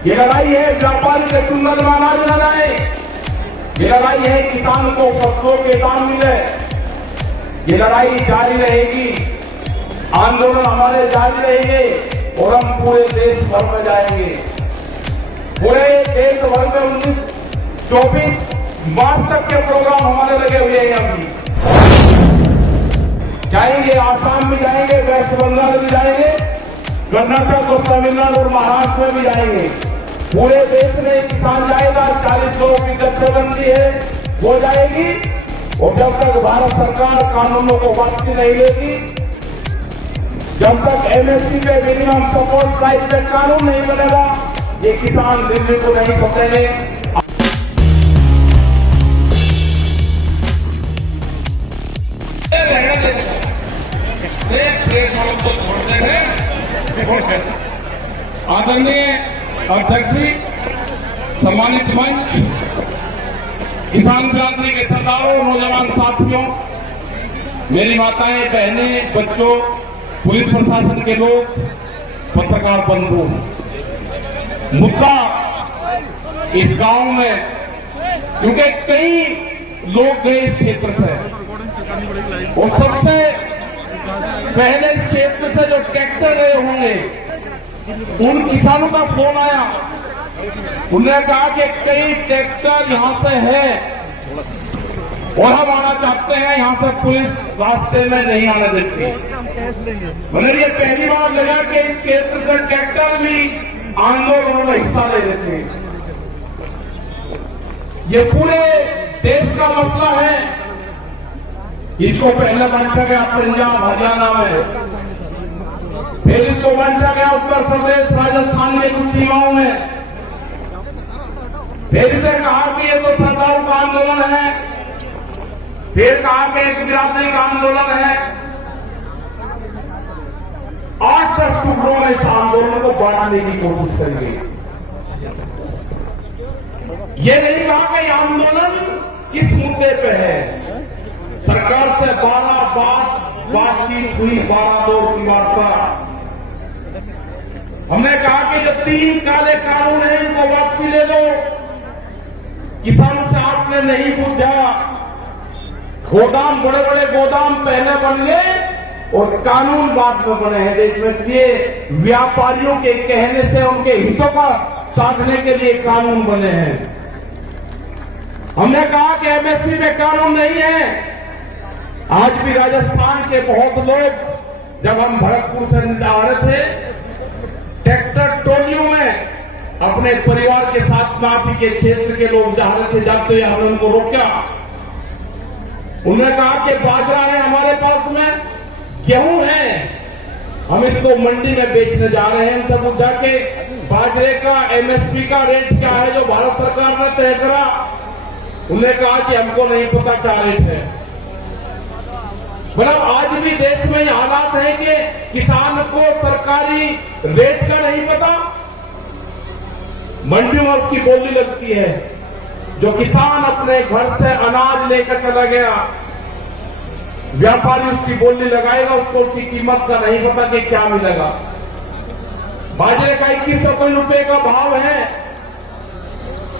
ये लड़ाई है व्यापारी के चुन्नत में अनाज न लाए, ये लड़ाई है किसान को फसलों के दाम मिले। ये लड़ाई जारी रहेगी, आंदोलन हमारे जारी रहेंगे और हम पूरे देश भर में जाएंगे। पूरे देश भर में 24 मार्च तक के प्रोग्राम हमारे लगे हुए हैं। अभी जाएंगे, आसाम में जाएंगे, वेस्ट बंगाल में जाएंगे, कर्नाटक और तमिलनाडु और महाराष्ट्र में भी जाएंगे। पूरे देश में किसान जाएगा। 40 लोगों की गठबंदी है वो जाएगी और जब तक भारत सरकार कानूनों को वापसी नहीं लेगी, जब तक एमएसपी पे मिनिमम सपोर्ट प्राइस पे कानून नहीं बनेगा, ये किसान दिल्ली को नहीं छोड़ेंगे। आदरणीय अध्यक्ष जी, सम्मानित मंच, किसान क्रांति के सरदारों, नौजवान साथियों, मेरी माताएं, बहनें, बच्चों, पुलिस प्रशासन के लोग, पत्रकार बंधु, मुद्दा इस गांव में, क्योंकि कई लोग गए इस क्षेत्र से और सबसे पहले इस क्षेत्र से जो ट्रैक्टर गए होंगे उन किसानों का फोन आया। उन्होंने कहा कि कई ट्रैक्टर यहां से है और हम आना चाहते हैं, यहां से पुलिस रास्ते में नहीं आने देती। मतलब ये पहली बार लगा कि इस क्षेत्र से ट्रैक्टर भी आंदोलन में हिस्सा ले लेते हैं। ये पूरे देश का मसला है। इसको पहले बांटा गया पंजाब हरियाणा में, फिर इसको बांटा गया उत्तर प्रदेश राजस्थान के कुछ सीमाओं में, फिर इसे कहा कि ये तो सरकार का आंदोलन है, फिर कहा कि एक बिरादरी का आंदोलन है। 8-10 टुकड़ों में इस आंदोलन को बांटने की कोशिश करेंगे। ये नहीं कहा कि आंदोलन किस मुद्दे पे है। सरकार से 12 बार बातचीत हुई, 12 दौर की वार्ता। हमने कहा कि जो 3 काले कानून हैं इनको वापसी ले लो। किसानों से आपने नहीं पूछा। गोदाम, बड़े बड़े गोदाम पहले बन गए और कानून बाद में बने हैं। इसलिए व्यापारियों के कहने से उनके हितों का साधने के लिए कानून बने हैं। हमने कहा कि एमएसपी में कानून नहीं है। आज भी राजस्थान के बहुत लोग, जब हम भरतपुर से आ रहे थे, ट्रैक्टर टोलियों में अपने परिवार के साथ माफी के क्षेत्र के लोग जा रहे थे, जाते हुए हमने उनको रोका। उन्होंने कहा कि बाजरा है हमारे पास में, गेहूं है, हम इसको मंडी में बेचने जा रहे हैं। इनसे पूछा कि बाजरे का एमएसपी का रेट क्या है जो भारत सरकार ने तय करा। उन्होंने कहा कि हमको नहीं पता क्या रेट है। मतलब आज भी देश में ये हालात है कि किसान को सरकारी रेट का नहीं पता, मंडियों में उसकी बोली लगती है। जो किसान अपने घर से अनाज लेकर चला गया, व्यापारी उसकी बोली लगाएगा, उसको उसकी कीमत का नहीं पता कि क्या मिलेगा। बाजरे का 2100 रुपए का भाव है।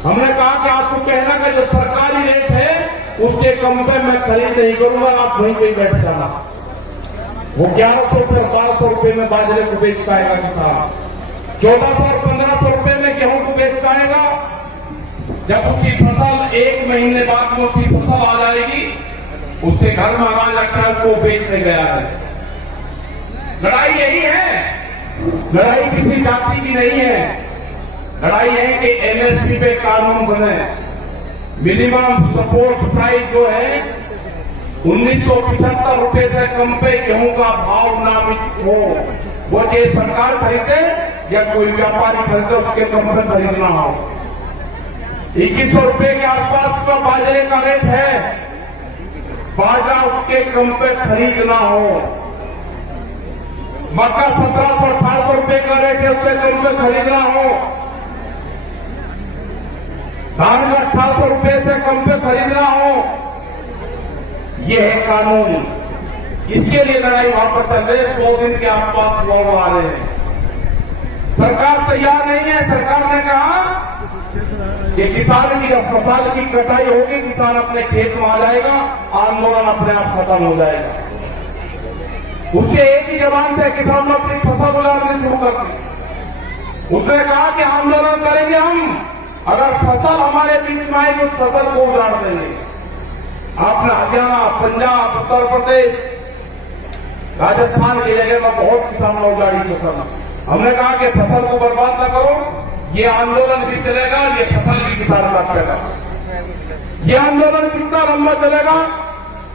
हमने कहा कि आपको कहना कि जो सरकारी रेट है उसके कम पे मैं खरीद नहीं करूंगा, आप वहीं पे बैठ जाना। वो 1100 से 1200 रुपए में बाजरे को बेच पाएगा किसान, 1400 और 1500 रुपए में गेहूं को बेच पाएगा। जब उसकी फसल 1 महीने बाद में उसकी फसल आ जाएगी, उसके घर में अनाज रखा है, उसको बेचने गया है। लड़ाई यही है। लड़ाई किसी जाति की नहीं है। लड़ाई है कि एमएसपी पे कानून बने। मिनिमम सपोर्ट प्राइस जो है 1975 रुपए से कम पे गेहूं का भाव नामित हो। वो चाहे सरकार खरीदे या कोई व्यापारी खरीदे, उसके कम पे खरीदना हो। 2100 रुपए के आसपास का बाजरे का रेट है। बाजरा उसके कम पे खरीदना हो। मक्का 1700-1800 रुपए का रेट है, उससे कम पे खरीदना हो। धान में 1800 रुपए से कम पे खरीदना हो। ये है कानून। इसके लिए लड़ाई वहां पर चल रही है। 100 दिन के आसपास लोग आ रहे हैं। सरकार तैयार नहीं है। सरकार ने कहा कि किसान की जब फसल की कटाई होगी, किसान अपने खेत में आ जाएगा, आंदोलन अपने आप खत्म हो जाएगा। उसके एक ही जबान से किसान ने अपनी फसल उगानी शुरू कर दी। उसने कहा कि आंदोलन करेंगे हम, अगर फसल हमारे बीच में आएगी उस फसल को उजाड़ देंगे। आपने हरियाणा, पंजाब, उत्तर प्रदेश, राजस्थान की जगह में बहुत किसानों ने उजाड़ी फसल। हमने कहा कि फसल को बर्बाद न करो, ये आंदोलन भी चलेगा, ये फसल भी किसान काटेगा। ये आंदोलन कितना लंबा चलेगा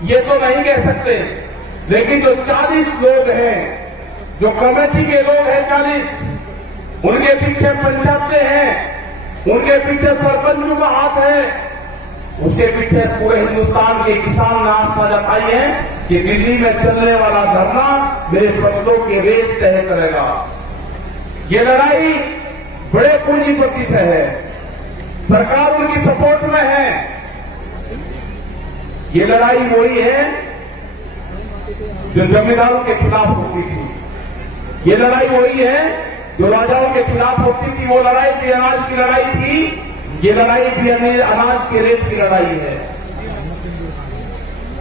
ये तो नहीं कह सकते, लेकिन जो 40 लोग हैं, जो कमेटी के लोग हैं 40, उनके पीछे पंचायतें हैं, उनके पीछे सरपंचों का हाथ है, उसके पीछे पूरे हिंदुस्तान के किसान ने आस्था जताई है कि दिल्ली में चलने वाला धरना मेरे फसलों के रेट तय करेगा। ये लड़ाई बड़े पूंजीपति से है, सरकार उनकी सपोर्ट में है। ये लड़ाई वही है जो जमींदारों के खिलाफ होती थी, ये लड़ाई वही है जो राजाओं के खिलाफ होती थी। वो लड़ाई भी अनाज की लड़ाई थी, ये लड़ाई भी अनाज के रेट की लड़ाई है।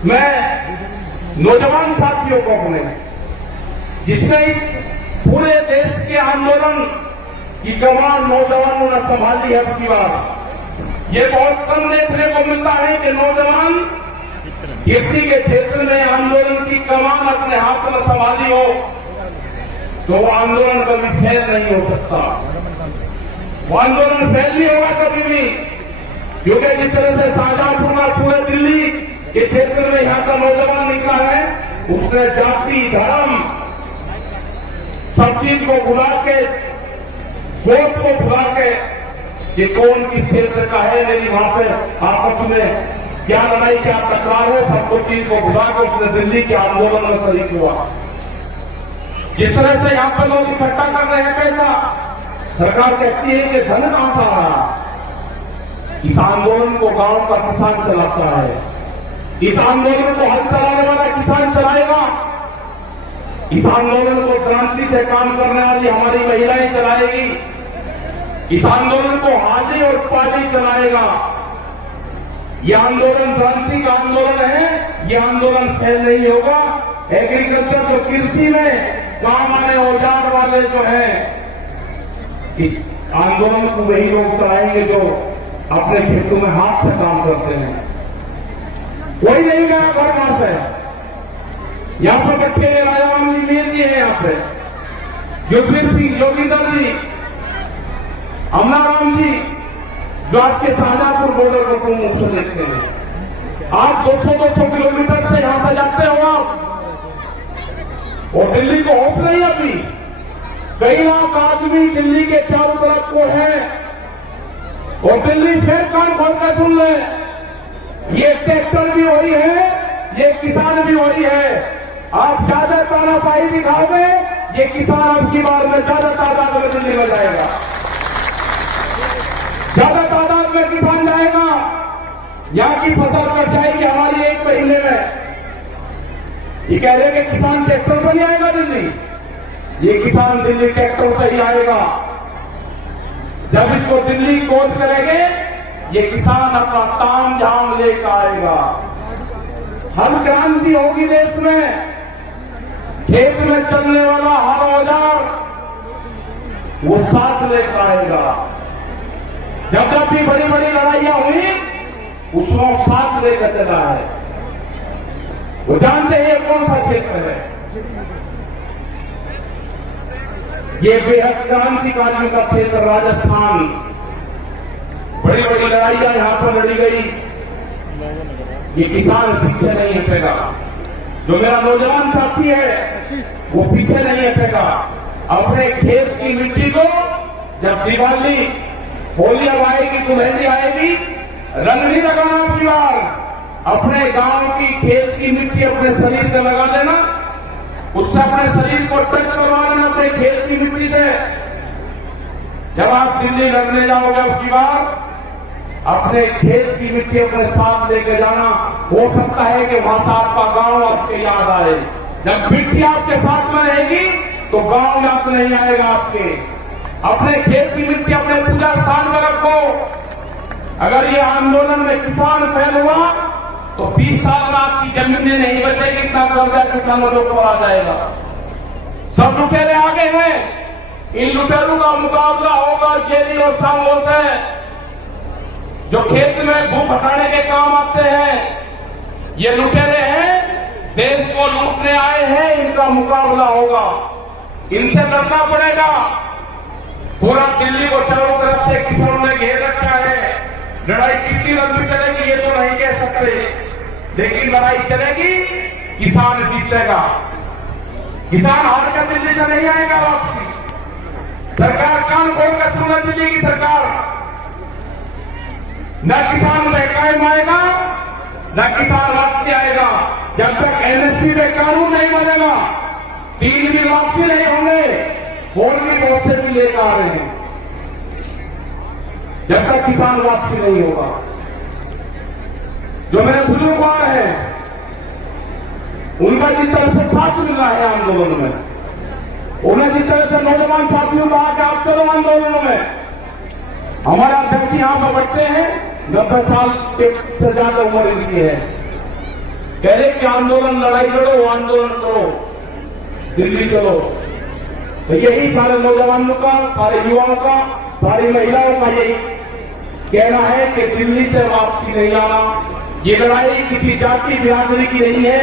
मैं नौजवान साथियों को अपने, जिसने इस पूरे देश के आंदोलन की कमान नौजवानों ने संभाली है अब की बार। ये बहुत कम देखने को मिलता है कि नौजवान किसी के क्षेत्र में आंदोलन की कमान अपने हाथ में संभाली हो, तो वो आंदोलन कभी फेल नहीं हो सकता। वो आंदोलन फेल नहीं होगा कभी भी, क्योंकि जिस तरह से शाहजहांपुर में पूरे दिल्ली के क्षेत्र में यहां का नौजवान निकला है, उसने जाति, धर्म, सब चीज को भुला के, वोट को भुला के, कि कौन किस क्षेत्र का है, मेरी वहां पर आपस में क्या लड़ाई, क्या तकरार है, सब कुछ चीज को भुला के उसने दिल्ली के आंदोलन में शरीक हुआ। जिस तरह से यहां पर लोग इकट्ठा कर रहे हैं पैसा, सरकार कहती है कि धन कहां से आ रहा। इस आंदोलन को गांव का किसान चलाता है, इस आंदोलन को हल चलाने वाला किसान चलाएगा, इस आंदोलन को क्रांति से काम करने वाली हमारी महिलाएं चलाएगी, इस आंदोलन को हाजी और पाजी चलाएगा। यह आंदोलन क्रांति का आंदोलन है, यह आंदोलन फेल नहीं होगा। एग्रीकल्चर जो कृषि में काम आने औजार वाले जो है, इस आंदोलन को वही लोग चलाएंगे जो अपने खेतों में हाथ से काम करते हैं। कोई नहीं गया घर वहां से, यहां पर बैठे राजाराम जी मेल जी है, यहां पे युद्धवीर सिंह, जोगिंदर जी, अमनाराम जी, जो आपके शाहजहांपुर बॉर्डर को तुम मुख से देखते हैं। आप 200-200 किलोमीटर से यहां से जाते हो आप, और दिल्ली को होश नहीं अभी। कई लाख आदमी दिल्ली के चारों तरफ को है, और दिल्ली फिर कान खोल कर सुन ले, ये ट्रैक्टर भी वही है, ये किसान भी वही है। आप ज्यादा तानाशाही दिखाओगे, ये किसान अब की बार में ज्यादा तादाद में दिल्ली में जाएगा, ज्यादा तादाद में किसान जाएगा। यहां की फसल कट जाएगी हमारी 1 महीने में। ये कह रहे कि किसान ट्रैक्टर से नहीं आएगा दिल्ली, ये किसान दिल्ली ट्रैक्टर से ही आएगा। जब इसको दिल्ली कोच करेंगे, ये किसान अपना ताम झाम लेकर आएगा। हर क्रांति होगी देश में, खेत में चलने वाला हर औजार वो साथ लेकर आएगा। जब जब भी बड़ी बड़ी लड़ाइयां हुई, उसमें साथ लेकर चला है। वो जानते हैं ये कौन सा क्षेत्र है, ये बेहद क्रांतिकारियों का क्षेत्र राजस्थान। बड़ी बड़ी लड़ाइयां यहां पर लड़ी गई, ये किसान पीछे नहीं हटेगा। जो मेरा नौजवान साथी है वो पीछे नहीं हटेगा। अपने खेत की मिट्टी को जब दिवाली, होली अब आएगी, दुल्हन आएगी, रंग नहीं लगाना आपकी बार। अपने गांव की खेत की मिट्टी अपने शरीर पे लगा देना, उससे अपने शरीर को टच करवा लेना अपने खेत की मिट्टी से। जब आप दिल्ली लड़ने जाओगे अब की बार, अपने खेत की मिट्टी अपने साथ लेके जाना। हो सकता है कि वहां से आपका गांव आपके याद आए। जब मिट्टी आपके साथ में रहेगी तो गांव याद नहीं आएगा आपके। अपने खेत की मिट्टी अपने पूजा स्थान में रखो, अगर ये आंदोलन में किसान फेल हुआ तो 20 साल में आपकी जमीनें नहीं बचेगी, इतना कर्जा किसानों के ऊपर आ जाएगा। सब लुटेरे आगे हैं, इन लुटेरों का मुकाबला होगा जेरी और सांगों से, जो खेत में भूख हटाने के काम आते हैं। ये लुटेरे हैं, देश को लूटने आए हैं, इनका मुकाबला होगा, इनसे लड़ना पड़ेगा। पूरा दिल्ली को चारों तरफ से किसानों ने घेर रखा है। लड़ाई कितनी लंबी चलेगी ये तो नहीं कह सकते, लेकिन लड़ाई चलेगी, किसान जीतेगा। किसान हार कर दिल्ली से नहीं आएगा वापसी। सरकार कान खोल कर सुनना, दिल्ली की सरकार न किसान महकाम आएगा न किसान वापसी आएगा। जब तक एमएसपी में कानून नहीं बनेगा, 3 दिन वापसी नहीं होंगे, और भी बहुत से भी लेकर आ रहे हैं। जब तक किसान वापसी नहीं होगा, जो मेरे बुजुर्गवार हैं उनका जिस तरह से साथ मिल रहा है आंदोलन में, उन्हें जिस तरह से नौजवान साथियों कहा कि आप चलो आंदोलनों में। हमारे अध्यक्ष यहां पर बैठते हैं, 90 साल से ज्यादा उम्र इनकी है, कह रहे कि आंदोलन लड़ाई लड़ो, आंदोलन करो, दिल्ली चलो। तो यही सारे नौजवानों का, सारे युवाओं का, सारी महिलाओं का यही कहना है कि दिल्ली से वापसी नहीं आना। ये लड़ाई किसी जाति बिरादरी की नहीं है,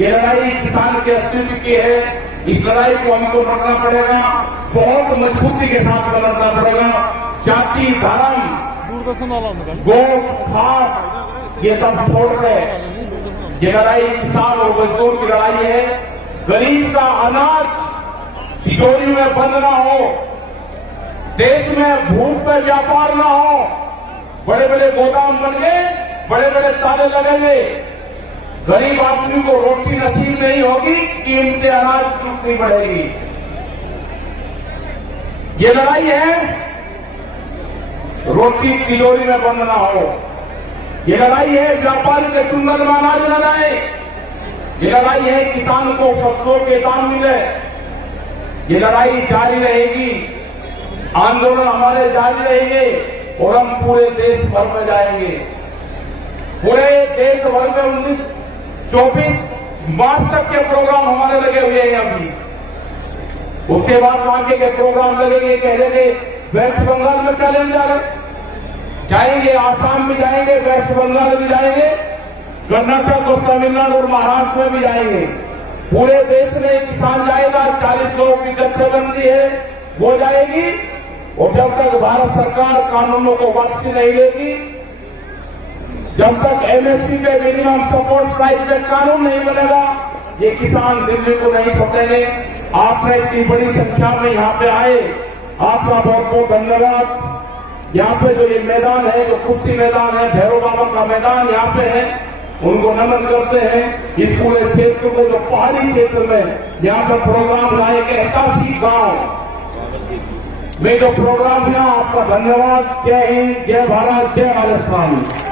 ये लड़ाई किसान के अस्तित्व की है। इस लड़ाई को हमको लड़ना पड़ेगा, बहुत मजबूती के साथ लड़ना पड़ेगा। जाति, धर्म, गो, खास ये सब छोड़कर ये लड़ाई किसान और मजदूर की लड़ाई है। गरीब का अनाज तिजोरी में बंद ना हो, देश में भूख पे व्यापार ना हो, बड़े बड़े गोदाम बन गए, बड़े बड़े ताले लगेंगे, गरीब आदमी को रोटी नसीब नहीं होगी, कीमतें अनाज की उतनी बढ़ेगी। ये लड़ाई है, रोटी तिजोरी में बंद ना हो। ये लड़ाई है, व्यापारी के चुंगल में अनाज न जाए। ये लड़ाई है, किसान को फसलों के दाम मिले। ये लड़ाई जारी रहेगी, आंदोलन हमारे जारी रहेंगे और हम पूरे देश भर में जाएंगे। पूरे देश भर में 24 मार्च तक के प्रोग्राम हमारे लगे हुए हैं अभी। उसके बाद आगे के प्रोग्राम लगेंगे, कह रहे वेस्ट बंगाल में चैलेंज जाएंगे, आसाम में जाएंगे, वेस्ट बंगाल में जाएंगे, कर्नाटक और तमिलनाडु और महाराष्ट्र में भी जाएंगे। पूरे देश में किसान जाएगा। 40 लोगों की जत्थेबंदी है, वो जाएगी। और जब तक भारत सरकार कानूनों को वापसी नहीं लेगी, जब तक एमएसपी पे मिनिमम सपोर्ट प्राइस पे कानून नहीं बनेगा, ये किसान दिल्ली को नहीं छोड़ेंगे। आपने इतनी बड़ी संख्या में यहाँ पे आए, आपका बहुत बहुत धन्यवाद। यहाँ पे जो ये मैदान है, जो कुश्ती मैदान है, भैरव बाबा का मैदान यहाँ पे है, उनको नमन करते हैं। इस पूरे क्षेत्र को, जो पहाड़ी क्षेत्र में यहाँ पर प्रोग्राम लाए के 81 गांव में जो प्रोग्राम किया, आपका धन्यवाद। जय हिंद, जय भारत, जय राजस्थान।